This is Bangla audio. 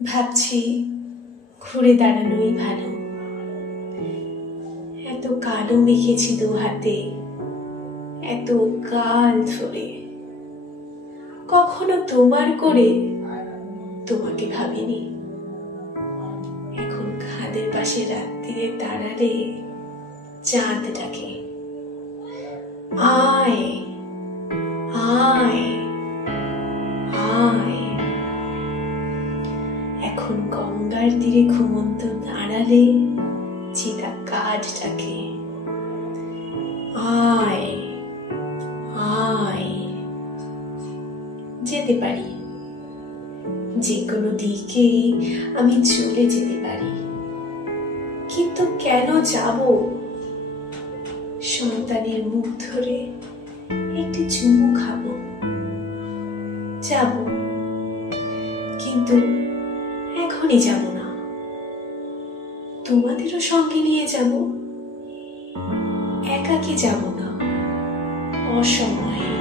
ভাবছি ঘুরে দাঁড়ানোই ভালো। এত কালো মেখেছি দু হাতে, এত কাল ধরে, কখনো তোমার করে তোমাকে ভাবিনি। এখন খাদের পাশে রাত্রিরে তারারে চাঁদ ডাকে, আয় আয় আয়। এখন গঙ্গার তীরে ঘুমন্ত দাঁড়ালে চিতা কাঠ ডাকে, আয় আয়। যেতে পারি, যে কোনো দিকে আমি চলে যেতে পারি, কিন্তু কেন যাব? সন্তানের মুখ ধরে একটি চুমু খাবো, যাব, কিন্তু এখনই যাব না। তোমাদেরও সঙ্গে নিয়ে যাব, একাকী যাব না, অসময়ে।